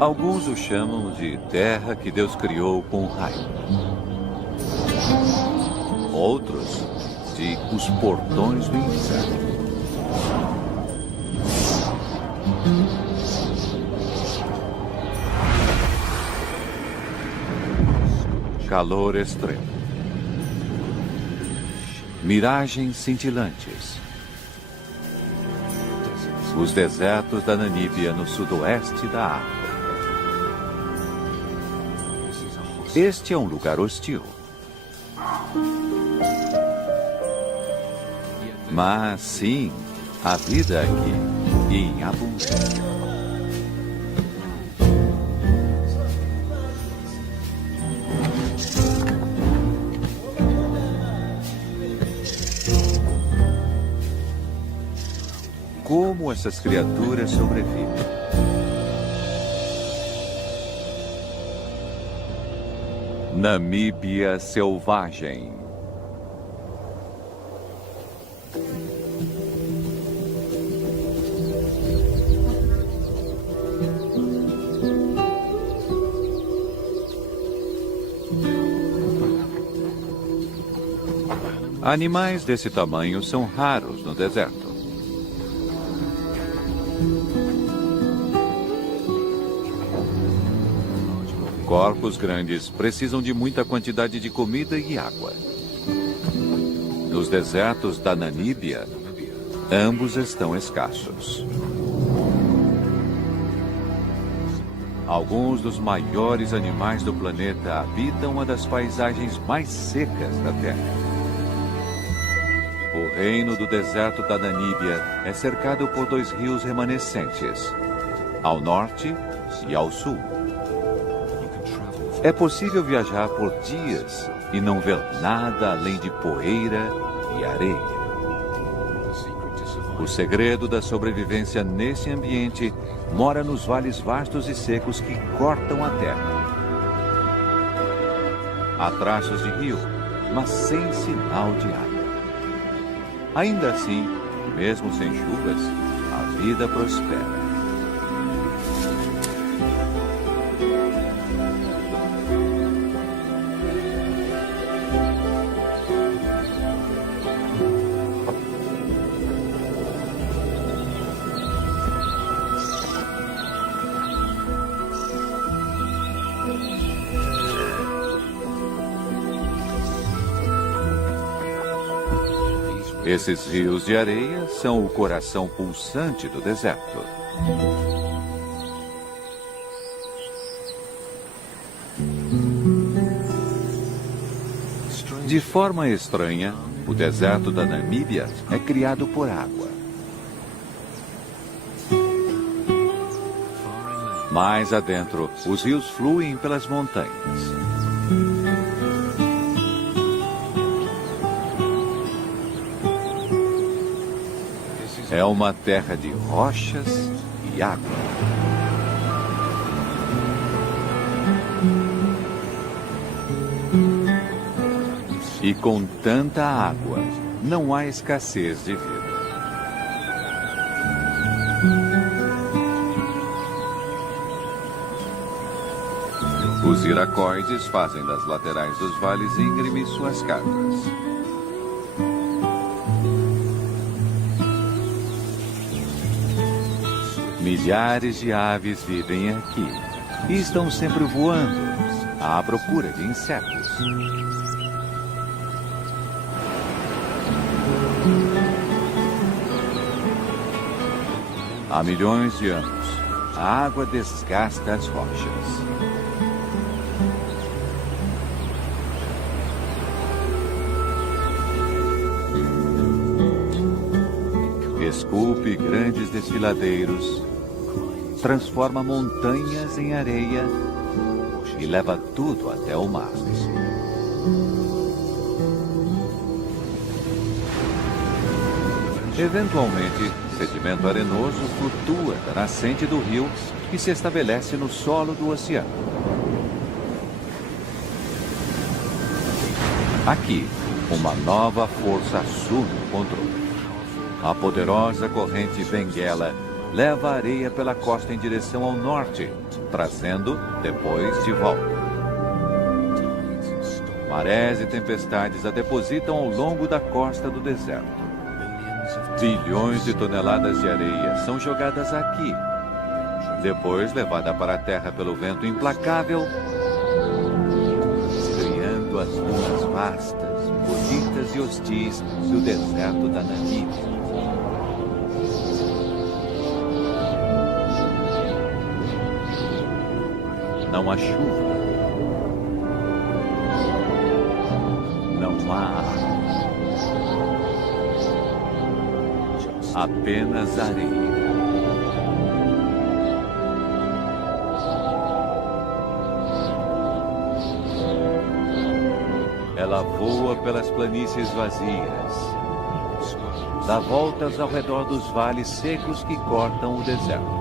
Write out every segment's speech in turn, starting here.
Alguns o chamam de terra que Deus criou com raio. Outros de os portões do inferno. Calor extremo. Miragens cintilantes. Os desertos da Namíbia no sudoeste da África. Este é um lugar hostil. Mas sim, a vida aqui em abundância. Como essas criaturas sobrevivem? Namíbia selvagem. Animais desse tamanho são raros no deserto. Corpos grandes precisam de muita quantidade de comida e água. Nos desertos da Namíbia, ambos estão escassos. Alguns dos maiores animais do planeta habitam uma das paisagens mais secas da Terra. O reino do deserto da Namíbia é cercado por 2 rios remanescentes, ao norte e ao sul. É possível viajar por dias e não ver nada além de poeira e areia. O segredo da sobrevivência nesse ambiente mora nos vales vastos e secos que cortam a terra. Há traços de rio, mas sem sinal de água. Ainda assim, mesmo sem chuvas, a vida prospera. Esses rios de areia são o coração pulsante do deserto. De forma estranha, o deserto da Namíbia é criado por água. Mais adentro, os rios fluem pelas montanhas. É uma terra de rochas e água. E com tanta água, não há escassez de vida. Os iracoides fazem das laterais dos vales íngremes suas casas. Milhares de aves vivem aqui e estão sempre voando à procura de insetos. Há milhões de anos, a água desgasta as rochas. Esculpe grandes desfiladeiros, transforma montanhas em areia e leva tudo até o mar. Eventualmente, sedimento arenoso flutua da nascente do rio e se estabelece no solo do oceano. Aqui, uma nova força assume o controle. A poderosa corrente Benguela leva a areia pela costa em direção ao norte, trazendo depois de volta. Marés e tempestades a depositam ao longo da costa do deserto. Bilhões de toneladas de areia são jogadas aqui, depois levada para a terra pelo vento implacável, criando as dunas vastas, bonitas e hostis do deserto da Namíbia. Não há chuva. Não há água. Apenas areia. Ela voa pelas planícies vazias, dá voltas ao redor dos vales secos que cortam o deserto.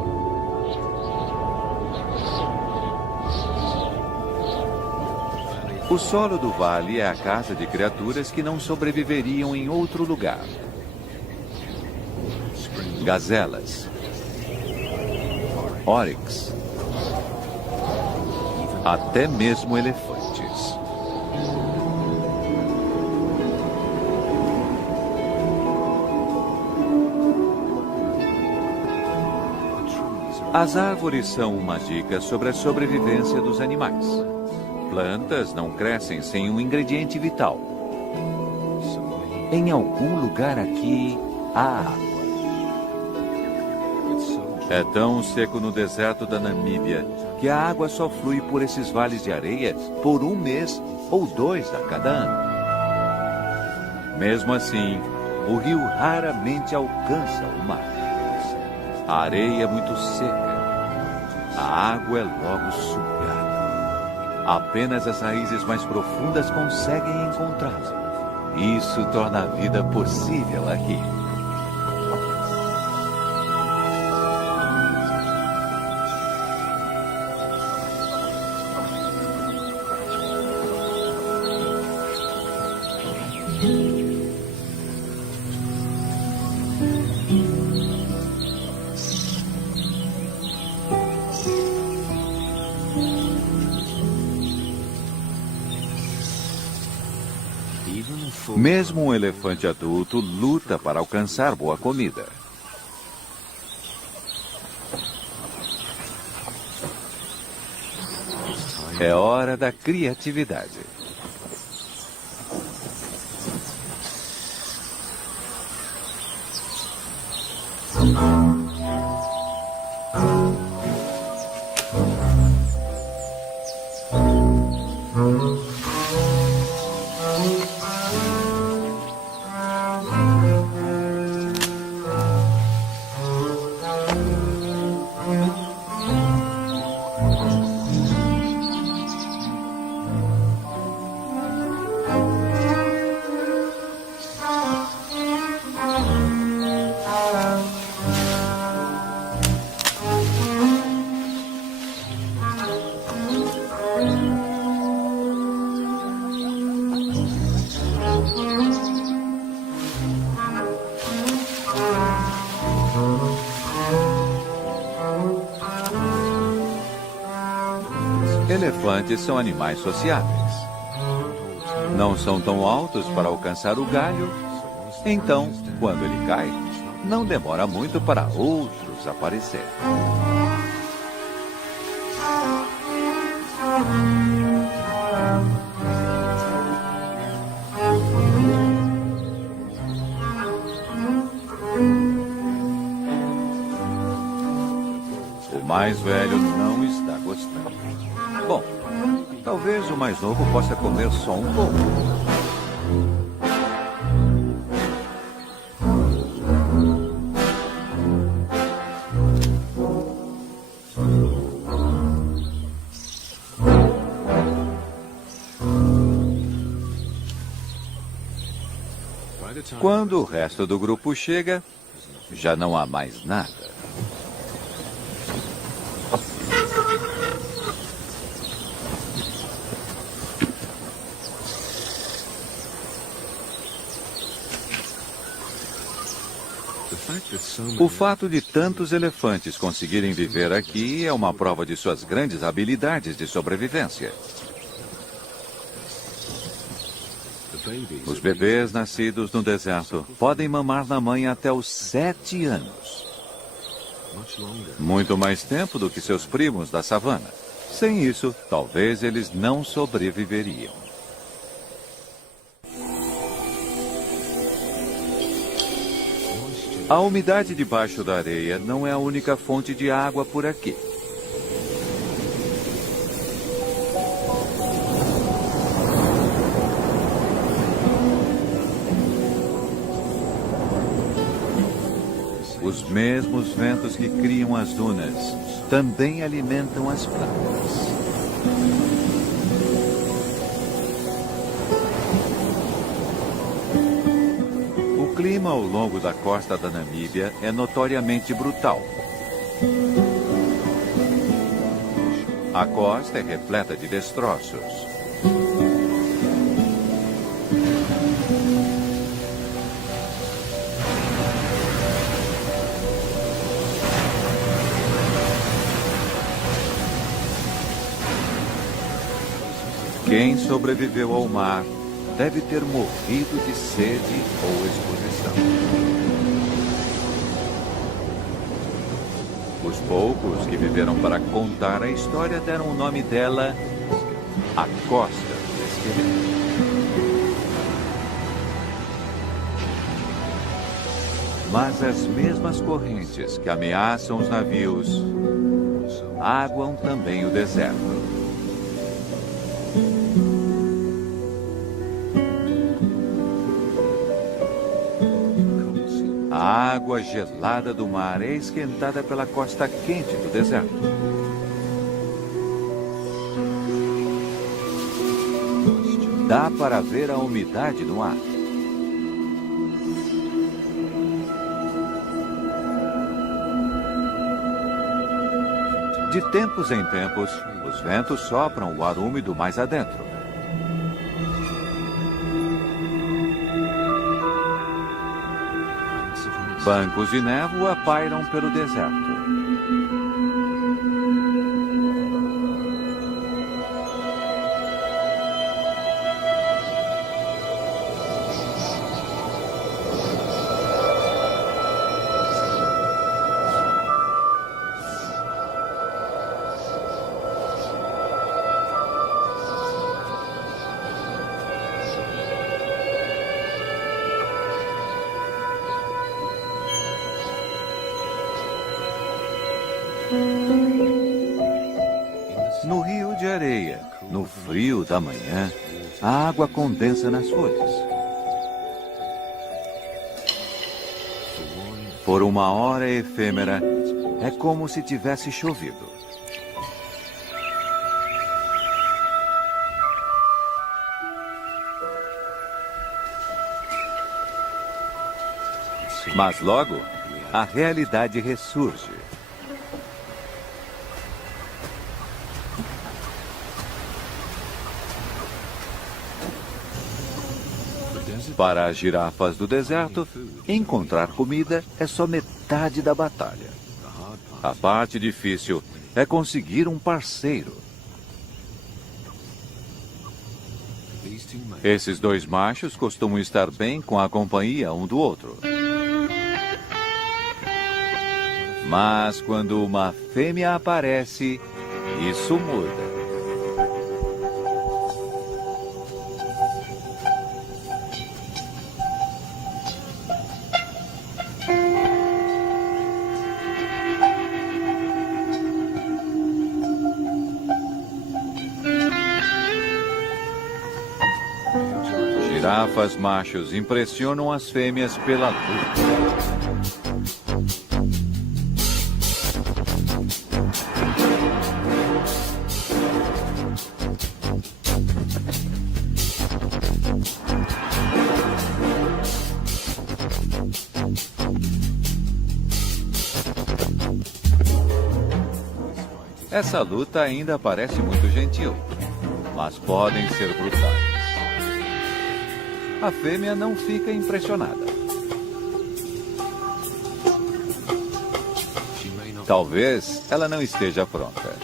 O solo do vale é a casa de criaturas que não sobreviveriam em outro lugar. Gazelas, oryx, até mesmo elefantes. As árvores são uma dica sobre a sobrevivência dos animais. Plantas não crescem sem um ingrediente vital. Em algum lugar aqui há água. É tão seco no deserto da Namíbia que a água só flui por esses vales de areia por 1 mês ou 2 a cada ano. Mesmo assim, o rio raramente alcança o mar. A areia é muito seca. A água é logo sugada. Apenas as raízes mais profundas conseguem encontrá-la. Isso torna a vida possível aqui. Mesmo um elefante adulto luta para alcançar boa comida. É hora da criatividade. Elefantes são animais sociáveis. Não são tão altos para alcançar o galho, então, quando ele cai, não demora muito para outros aparecerem. O mais velho não está gostando. Bom, talvez o mais novo possa comer só um pouco. Quando o resto do grupo chega, já não há mais nada. O fato de tantos elefantes conseguirem viver aqui é uma prova de suas grandes habilidades de sobrevivência. Os bebês nascidos no deserto podem mamar na mãe até os 7 anos. Muito mais tempo do que seus primos da savana. Sem isso, talvez eles não sobreviveriam. A umidade debaixo da areia não é a única fonte de água por aqui. Os mesmos ventos que criam as dunas também alimentam as plantas. O clima ao longo da costa da Namíbia é notoriamente brutal. A costa é repleta de destroços. Quem sobreviveu ao mar deve ter morrido de sede ou exposição. Os poucos que viveram para contar a história deram o nome dela a Costa do Esqueleto. Mas as mesmas correntes que ameaçam os navios aguam também o deserto. A água gelada do mar é esquentada pela costa quente do deserto. Dá para ver a umidade no ar. De tempos em tempos, os ventos sopram o ar úmido mais adentro. Bancos de névoa pairam pelo deserto. No rio de areia, no frio da manhã, a água condensa nas folhas. Por uma hora efêmera, é como se tivesse chovido. Mas logo, a realidade ressurge. Para as girafas do deserto, encontrar comida é só metade da batalha. A parte difícil é conseguir um parceiro. Esses dois machos costumam estar bem com a companhia um do outro. Mas quando uma fêmea aparece, isso muda. Girafas machos impressionam as fêmeas pela luz. Essa luta ainda parece muito gentil, mas podem ser brutais. A fêmea não fica impressionada. Talvez ela não esteja pronta.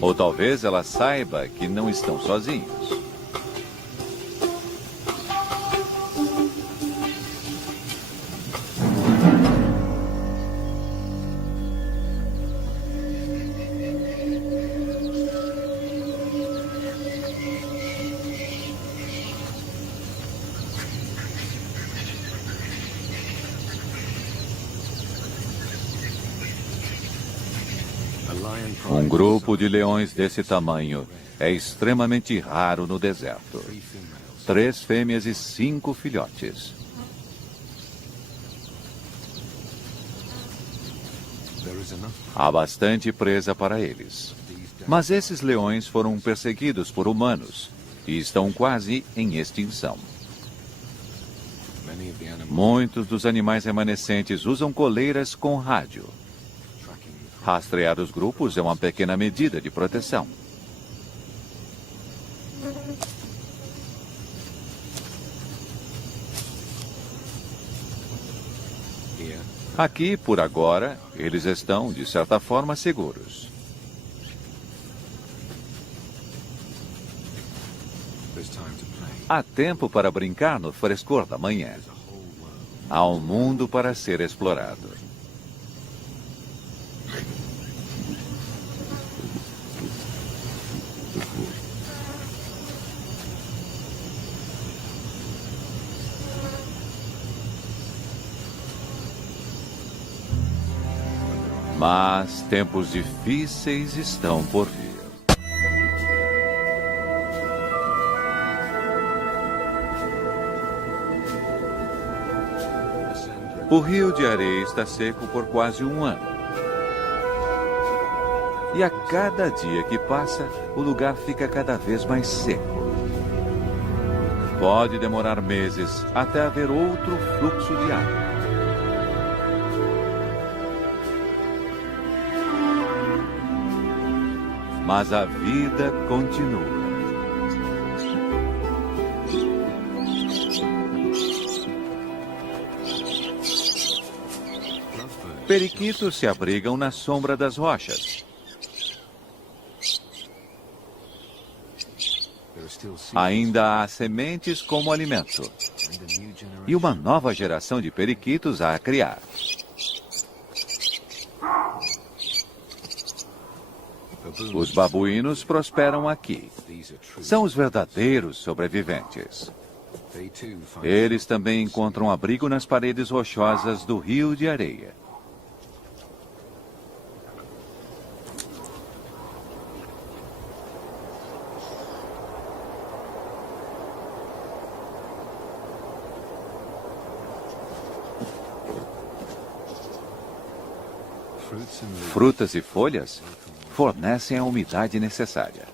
Ou talvez ela saiba que não estão sozinhos. Um grupo de leões desse tamanho é extremamente raro no deserto. 3 fêmeas e 5 filhotes. Há bastante presa para eles. Mas esses leões foram perseguidos por humanos e estão quase em extinção. Muitos dos animais remanescentes usam coleiras com rádio. Rastrear os grupos é uma pequena medida de proteção. Aqui, por agora, eles estão, de certa forma, seguros. Há tempo para brincar no frescor da manhã. Há um mundo para ser explorado. Mas tempos difíceis estão por vir. O rio de areia está seco por quase um ano. E a cada dia que passa, o lugar fica cada vez mais seco. Pode demorar meses até haver outro fluxo de água. Mas a vida continua. Periquitos se abrigam na sombra das rochas. Ainda há sementes como alimento. E uma nova geração de periquitos a criar. Os babuínos prosperam aqui. São os verdadeiros sobreviventes. Eles também encontram abrigo nas paredes rochosas do rio de areia. Frutas e folhas fornecem a umidade necessária.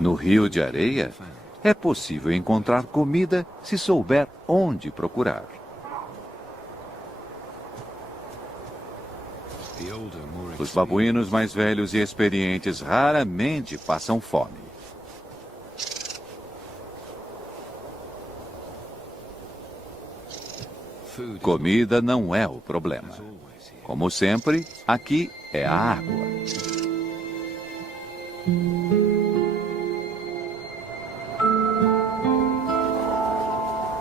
No rio de areia, é possível encontrar comida se souber onde procurar. Os babuínos mais velhos e experientes raramente passam fome. Comida não é o problema. Como sempre, aqui é a água.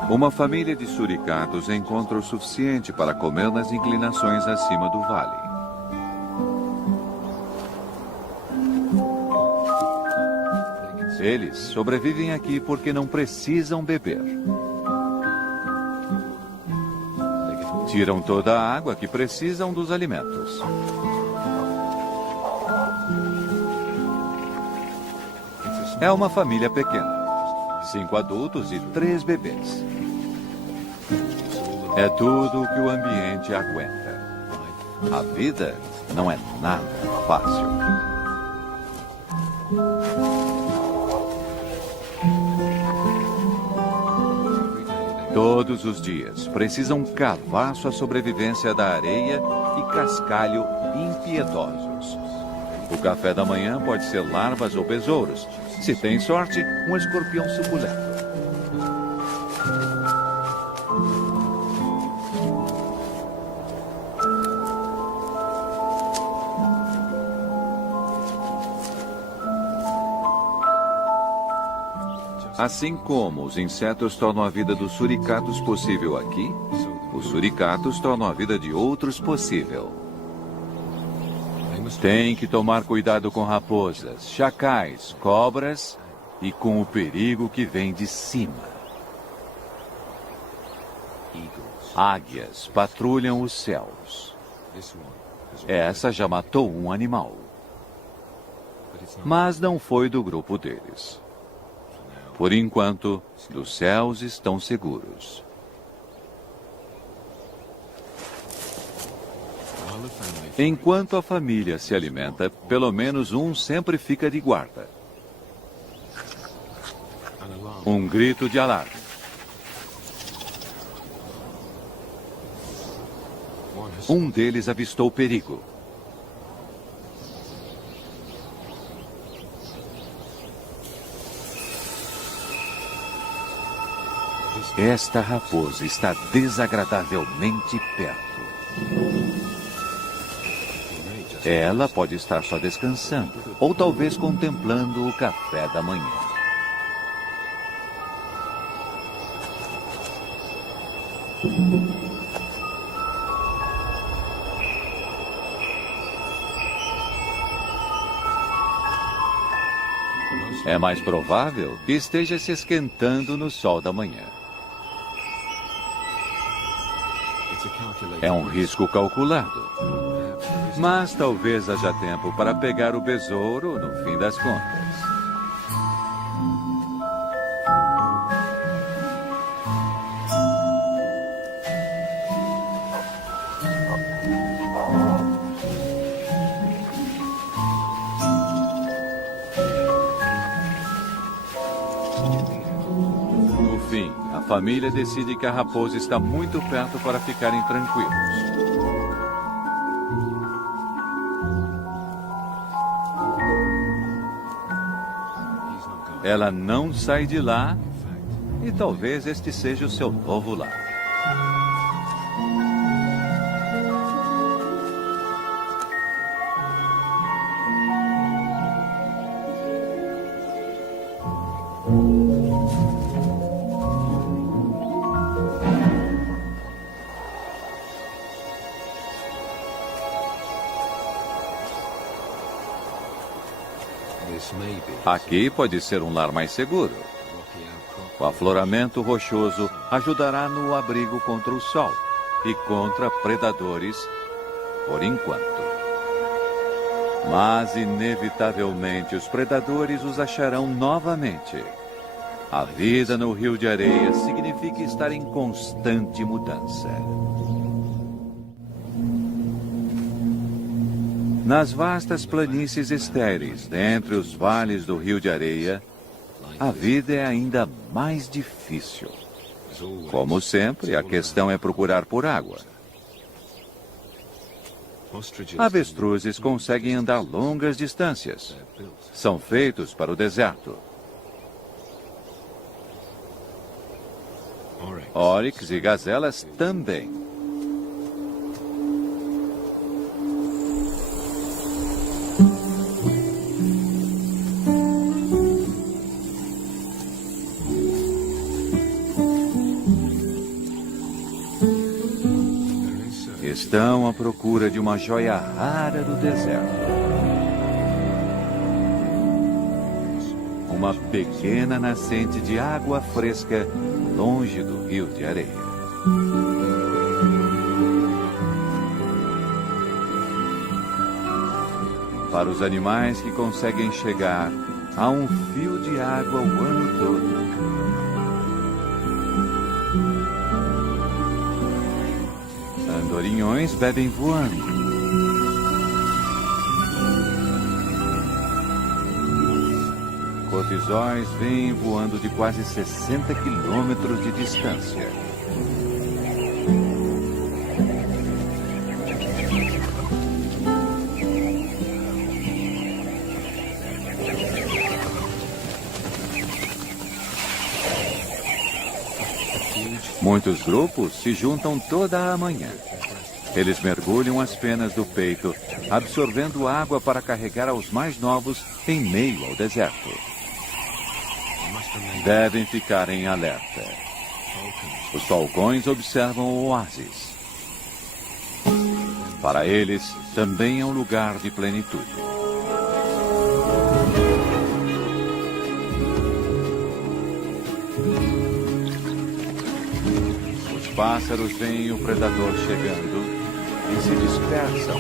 Uma família de suricatos encontra o suficiente para comer nas inclinações acima do vale. Eles sobrevivem aqui porque não precisam beber. Tiram toda a água que precisam dos alimentos. É uma família pequena. 5 adultos e 3 bebês. É tudo o que o ambiente aguenta. A vida não é nada fácil. Todos os dias precisam cavar sua sobrevivência da areia e cascalho impiedosos. O café da manhã pode ser larvas ou besouros. Se tem sorte, um escorpião suculento. Assim como os insetos tornam a vida dos suricatos possível aqui, os suricatos tornam a vida de outros possível. Tem que tomar cuidado com raposas, chacais, cobras e com o perigo que vem de cima. Águias patrulham os céus. Essa já matou um animal. Mas não foi do grupo deles. Por enquanto, os céus estão seguros. Enquanto a família se alimenta, pelo menos um sempre fica de guarda. Um grito de alarme. Um deles avistou perigo. Esta raposa está desagradavelmente perto. Ela pode estar só descansando, ou talvez contemplando o café da manhã. É mais provável que esteja se esquentando no sol da manhã. É um risco calculado. Mas talvez haja tempo para pegar o besouro no fim das contas. No fim, a família decide que a raposa está muito perto para ficarem tranquilos. Ela não sai de lá e talvez este seja o seu novo lar. Aqui pode ser um lar mais seguro. O afloramento rochoso ajudará no abrigo contra o sol e contra predadores, por enquanto. Mas, inevitavelmente, os predadores os acharão novamente. A vida no Rio de Areia significa estar em constante mudança. Nas vastas planícies estéreis, dentre os vales do Rio de Areia, a vida é ainda mais difícil. Como sempre, a questão é procurar por água. Avestruzes conseguem andar longas distâncias. São feitos para o deserto. Oryx e gazelas também. Estão à procura de uma joia rara do deserto. Uma pequena nascente de água fresca longe do Rio de Areia. Para os animais que conseguem chegar, há um fio de água o ano todo. Andorinhões bebem voando. Cortisóis vêm voando de quase 60 quilômetros de distância. Muitos grupos se juntam toda a manhã. Eles mergulham as penas do peito, absorvendo água para carregar aos mais novos em meio ao deserto. Devem ficar em alerta. Os falcões observam o oásis. Para eles, também é um lugar de plenitude. Os pássaros veem o predador chegando e se dispersam.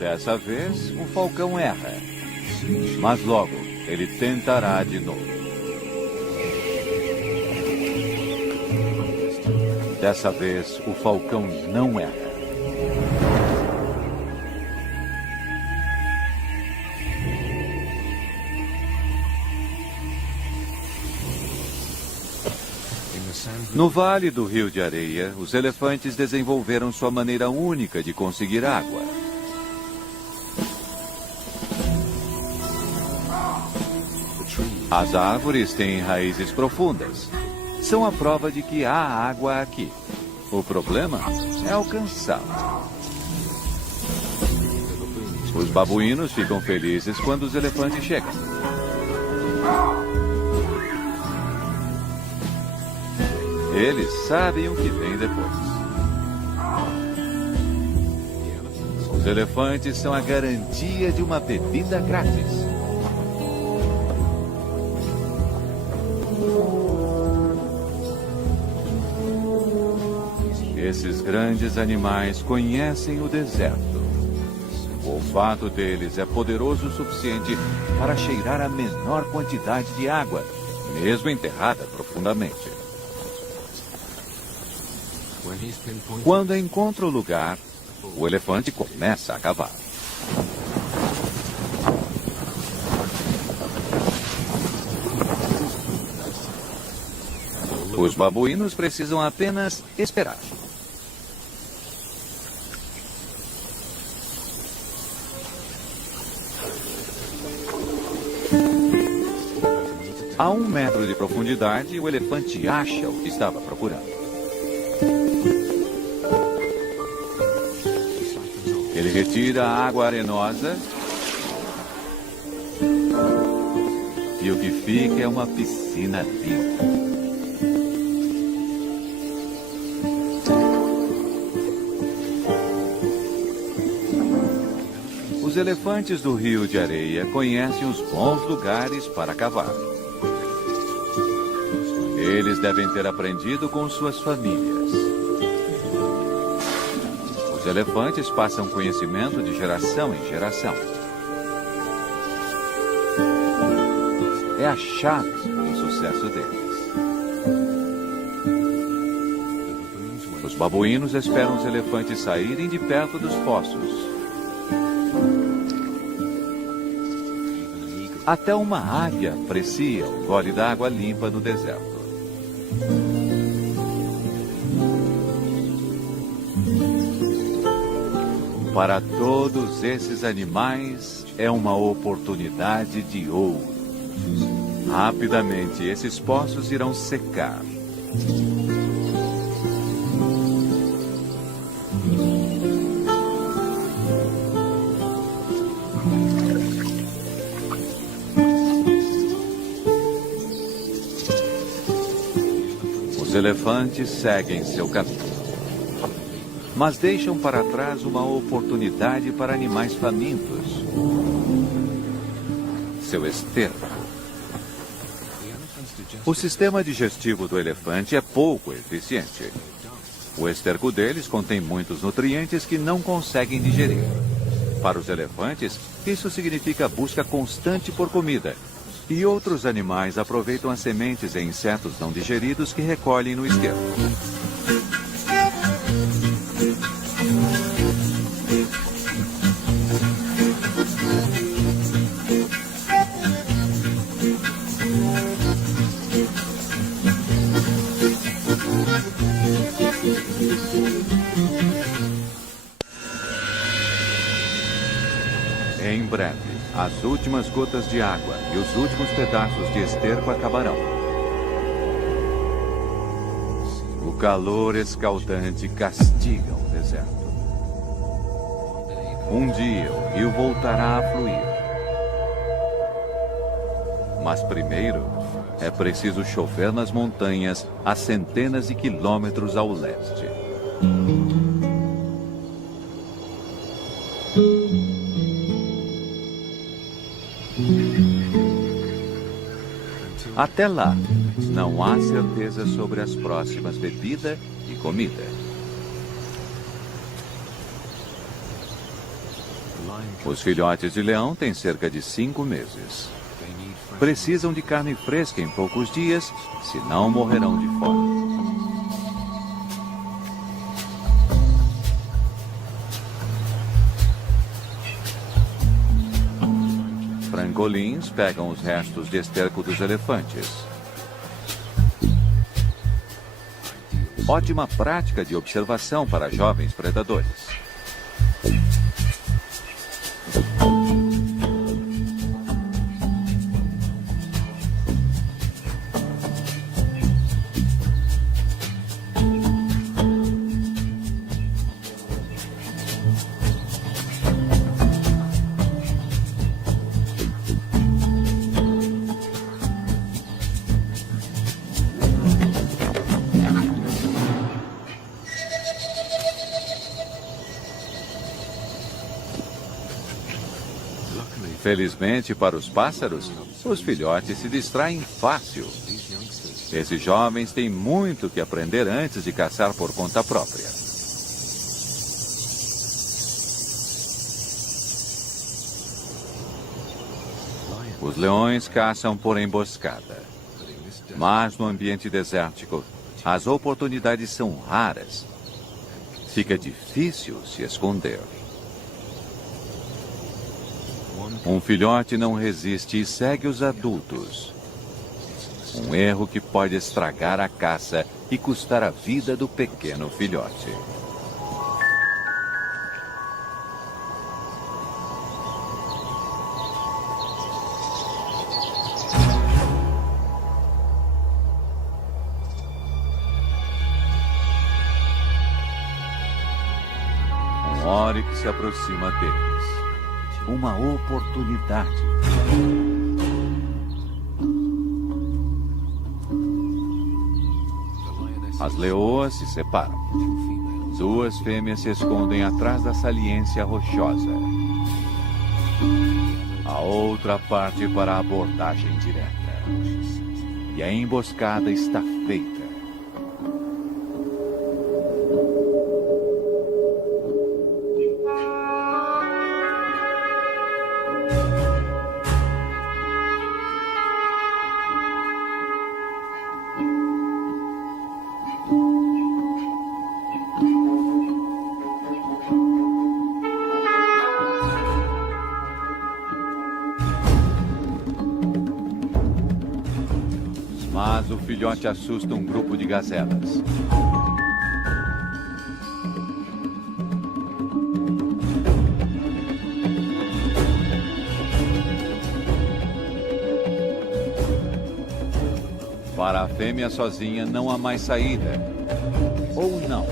Dessa vez, o falcão erra. Mas logo, ele tentará de novo. Dessa vez, o falcão não erra. No Vale do Rio de Areia, os elefantes desenvolveram sua maneira única de conseguir água. As árvores têm raízes profundas. São a prova de que há água aqui. O problema é alcançá-la. Os babuínos ficam felizes quando os elefantes chegam. Eles sabem o que vem depois. Os elefantes são a garantia de uma bebida grátis. Esses grandes animais conhecem o deserto. O olfato deles é poderoso o suficiente para cheirar a menor quantidade de água, mesmo enterrada profundamente. Quando encontra o lugar, o elefante começa a cavar. Os babuínos precisam apenas esperar. A 1 metro de profundidade, o elefante acha o que estava procurando. Ele retira a água arenosa e o que fica é uma piscina limpa. Os elefantes do Rio de Areia conhecem os bons lugares para cavar. Eles devem ter aprendido com suas famílias. Os elefantes passam conhecimento de geração em geração. É a chave do sucesso deles. Os babuínos esperam os elefantes saírem de perto dos poços. Até uma águia aprecia o gole d'água limpa no deserto. Para todos esses animais, é uma oportunidade de ouro. Rapidamente, esses poços irão secar. Os elefantes seguem seu caminho, mas deixam para trás uma oportunidade para animais famintos. Seu esterco. O sistema digestivo do elefante é pouco eficiente. O esterco deles contém muitos nutrientes que não conseguem digerir. Para os elefantes, isso significa busca constante por comida. E outros animais aproveitam as sementes e insetos não digeridos que recolhem no esterco. Em breve. as últimas gotas de água e os últimos pedaços de esterco acabarão. O calor escaldante castiga o deserto. Um dia o rio voltará a fluir. Mas primeiro é preciso chover nas montanhas a centenas de quilômetros ao leste. Até lá, não há certeza sobre as próximas bebida e comida. Os filhotes de leão têm cerca de 5 meses. Precisam de carne fresca em poucos dias, senão morrerão de fome. Frangolins pegam os restos de esterco dos elefantes. Ótima prática de observação para jovens predadores. Felizmente para os pássaros, os filhotes se distraem fácil. Esses jovens têm muito que aprender antes de caçar por conta própria. Os leões caçam por emboscada. Mas no ambiente desértico, as oportunidades são raras. Fica difícil se esconder. Um filhote não resiste e segue os adultos. Um erro que pode estragar a caça e custar a vida do pequeno filhote. Um oryx se aproxima deles. Uma oportunidade. As leoas se separam. 2 fêmeas se escondem atrás da saliência rochosa. A outra parte para a abordagem direta. E a emboscada está feita. Mas o filhote assusta um grupo de gazelas. Para a fêmea sozinha não há mais saída. Ou não.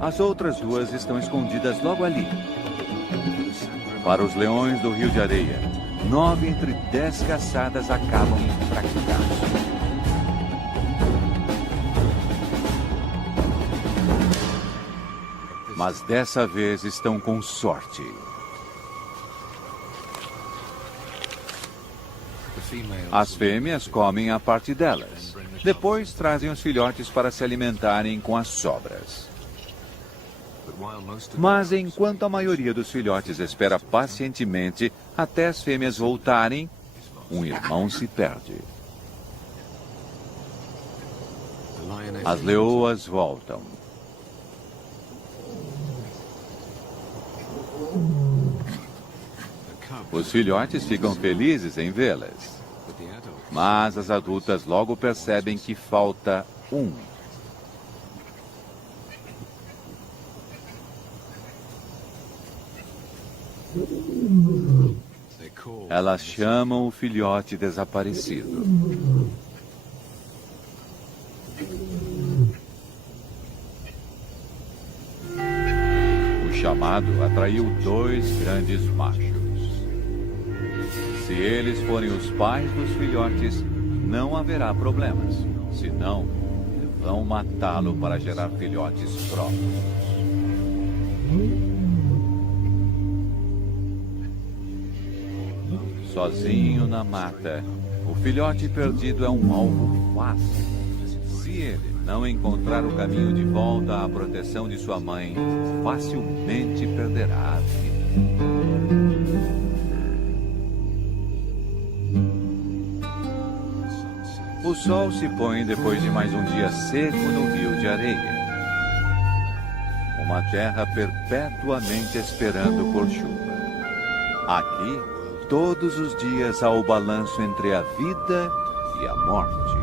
As outras 2 estão escondidas logo ali. Para os leões do Rio de Areia, 9 entre 10 caçadas acabam em fracasso. Mas dessa vez estão com sorte. As fêmeas comem a parte delas. Depois trazem os filhotes para se alimentarem com as sobras. Mas enquanto a maioria dos filhotes espera pacientemente até as fêmeas voltarem, um irmão se perde. As leoas voltam. Os filhotes ficam felizes em vê-las. Mas as adultas logo percebem que falta um. Elas chamam o filhote desaparecido. O chamado atraiu 2 grandes machos. Se eles forem os pais dos filhotes, não haverá problemas. Senão, vão matá-lo para gerar filhotes próprios. Sozinho na mata, o filhote perdido é um alvo fácil. Se ele não encontrar o caminho de volta à proteção de sua mãe, facilmente perderá a vida. O sol se põe depois de mais um dia seco no rio de areia. Uma terra perpetuamente esperando por chuva. Aqui, todos os dias há o balanço entre a vida e a morte.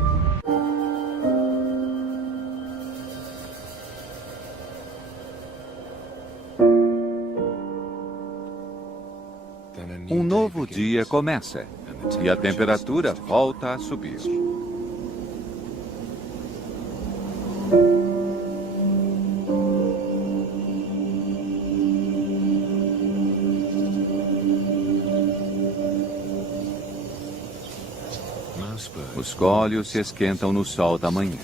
Um novo dia começa e a temperatura volta a subir. Os cólios se esquentam no sol da manhã.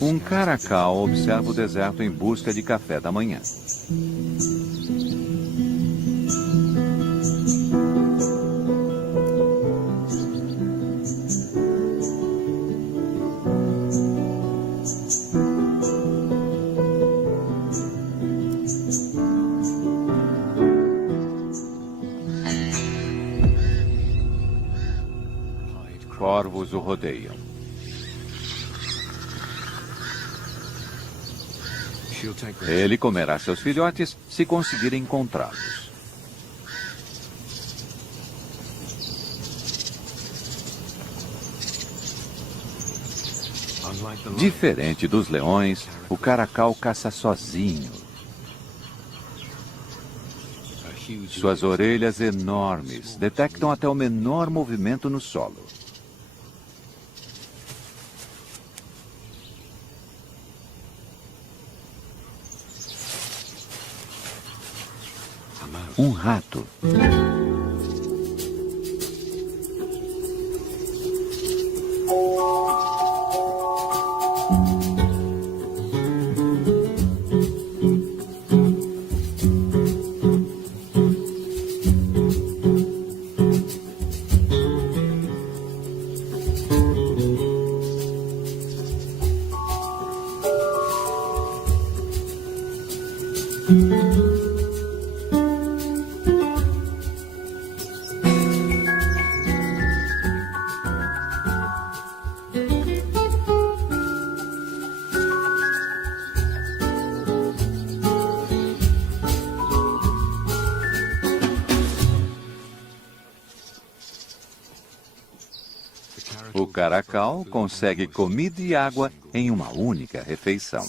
Um caracal observa o deserto em busca de café da manhã. Corvos o rodeiam. Ele comerá seus filhotes se conseguir encontrá-los. Diferente dos leões, o caracal caça sozinho. Suas orelhas enormes detectam até o menor movimento no solo. Um rato. O caracal consegue comida e água em uma única refeição.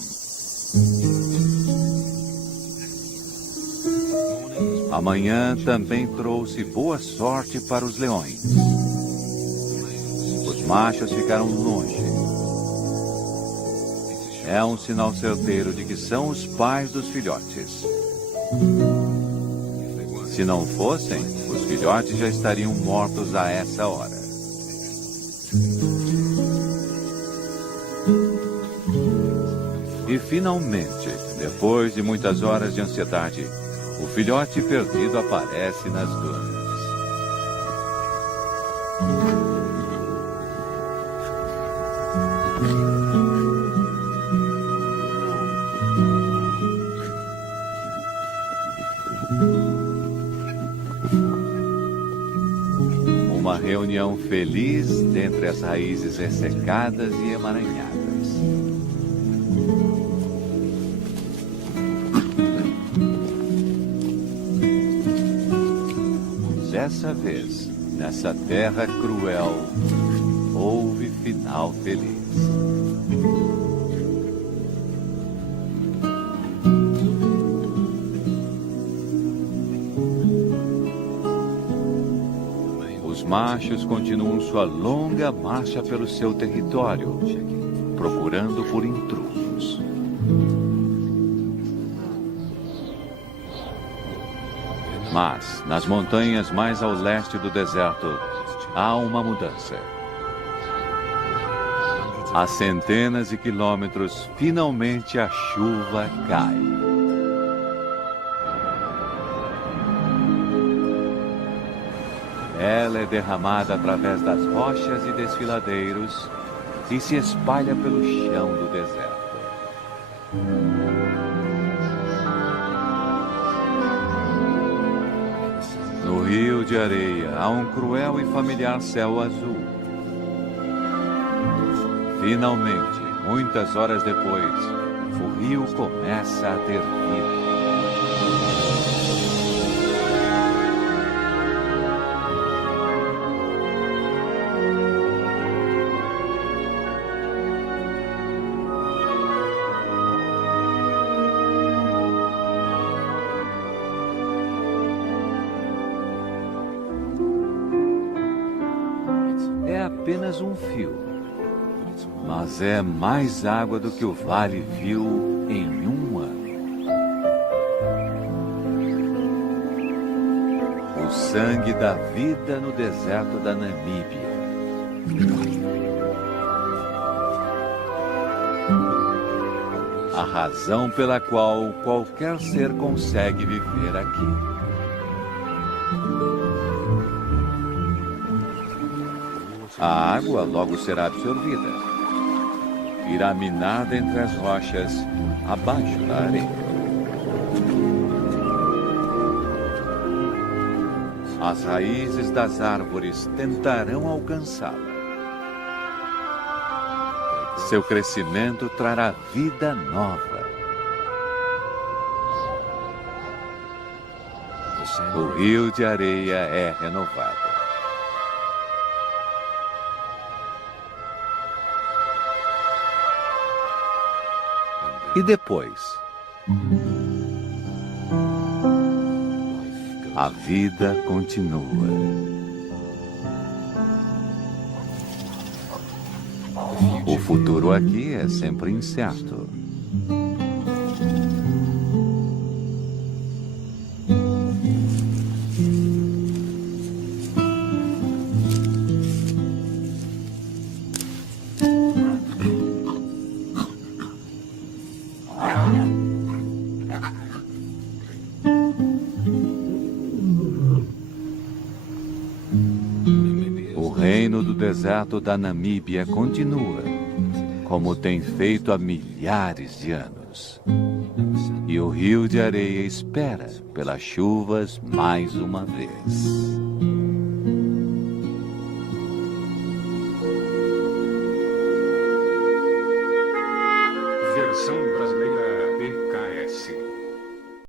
Amanhã também trouxe boa sorte para os leões. Os machos ficaram longe. É um sinal certeiro de que são os pais dos filhotes. Se não fossem, os filhotes já estariam mortos a essa hora. E finalmente, depois de muitas horas de ansiedade, o filhote perdido aparece nas dunas. Uma reunião feliz dentre as raízes ressecadas e emaranhadas. Dessa vez, Nessa terra cruel, houve final feliz. Os machos continuam sua longa marcha pelo seu território, procurando por intrusos. Mas, nas montanhas mais ao leste do deserto, há uma mudança. A centenas de quilômetros, finalmente a chuva cai. Ela é derramada através das rochas e desfiladeiros e se espalha pelo chão do deserto. No rio de areia há um cruel e familiar céu azul. Finalmente, muitas horas depois, o rio começa a ter vida. É apenas um fio, mas é mais água do que o vale viu em um ano. O sangue da vida no deserto da Namíbia. A razão pela qual qualquer ser consegue viver aqui. A água logo será absorvida. Irá minada entre as rochas, abaixo da areia. As raízes das árvores tentarão alcançá-la. Seu crescimento trará vida nova. O rio de areia é renovado. E depois? A vida continua. O futuro aqui é sempre incerto. O reino do deserto da Namíbia continua, como tem feito há milhares de anos. E o rio de areia espera pelas chuvas mais uma vez.